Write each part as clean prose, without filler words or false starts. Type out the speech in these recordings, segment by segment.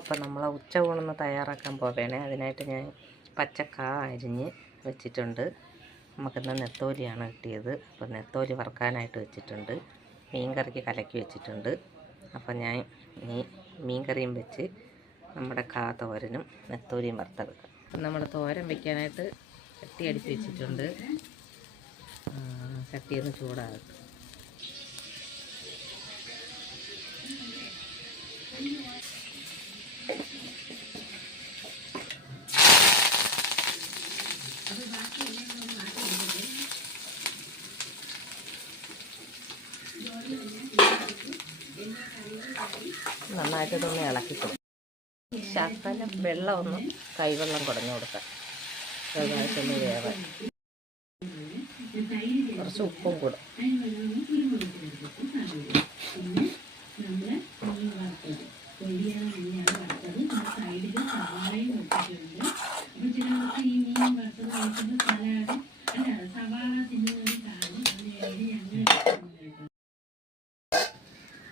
അപ്പം നമ്മളെ ഉച്ച ഊണൊന്ന് തയ്യാറാക്കാൻ പോവേണേ. അതിനായിട്ട് ഞാൻ പച്ചക്കാ അരിഞ്ഞ് വെച്ചിട്ടുണ്ട്. നമുക്കിന്ന് നെത്തോലിയാണ് കിട്ടിയത്. അപ്പോൾ നെത്തോലി വറുക്കാനായിട്ട് വെച്ചിട്ടുണ്ട്. മീൻ കറിക്ക് കലക്കി വെച്ചിട്ടുണ്ട്. അപ്പം ഞാൻ ഈ മീൻ കറിയും വെച്ച് നമ്മുടെ കാ തോരനും നെത്തോലിയും വറുത്തെടുക്കാം. അപ്പം നമ്മൾ തോരൻ വയ്ക്കാനായിട്ട് ചട്ടി അടുപ്പി വെച്ചിട്ടുണ്ട്. ചട്ടിയൊന്ന് ചൂടാകട്ടെ. നന്നായിട്ട് ഇതൊന്ന് ഇളക്കി കൊടുക്കും. ശകലം വെള്ളമൊന്ന് കൈവെള്ളം കുടഞ്ഞു കൊടുക്കാം. ചെറുതായിട്ടൊന്ന് വേവാൻ കുറച്ച് ഉപ്പും കൂടും.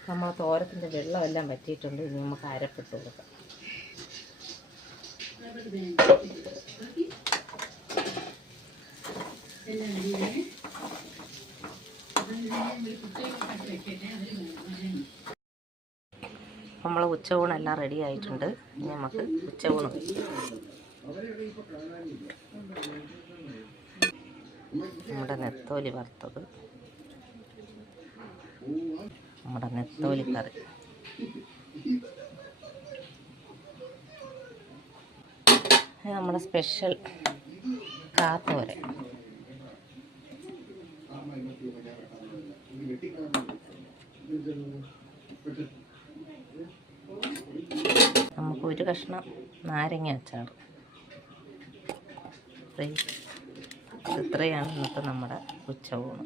നമ്മൾ തോരത്തിൻ്റെ വെള്ളമെല്ലാം വറ്റിയിട്ടുണ്ട്. ഇനി നമുക്ക് അരപ്പിട്ട് കൊടുക്കാം. നമ്മൾ ഉച്ചയൂണെല്ലാം റെഡി ആയിട്ടുണ്ട്. ഇനി നമുക്ക് ഉച്ചയൂണ് നമ്മുടെ നെത്തോലി വറുത്തത്, നമ്മുടെ നെത്തോലി കറി, നമ്മുടെ സ്പെഷ്യൽ കാത്തോരൻ, നമുക്ക് ഒരു കഷ്ണം നാരങ്ങ അച്ചാർ. ഇത്രയാണ് ഇന്നത്തെ നമ്മുടെ ഉച്ചയൂണ്.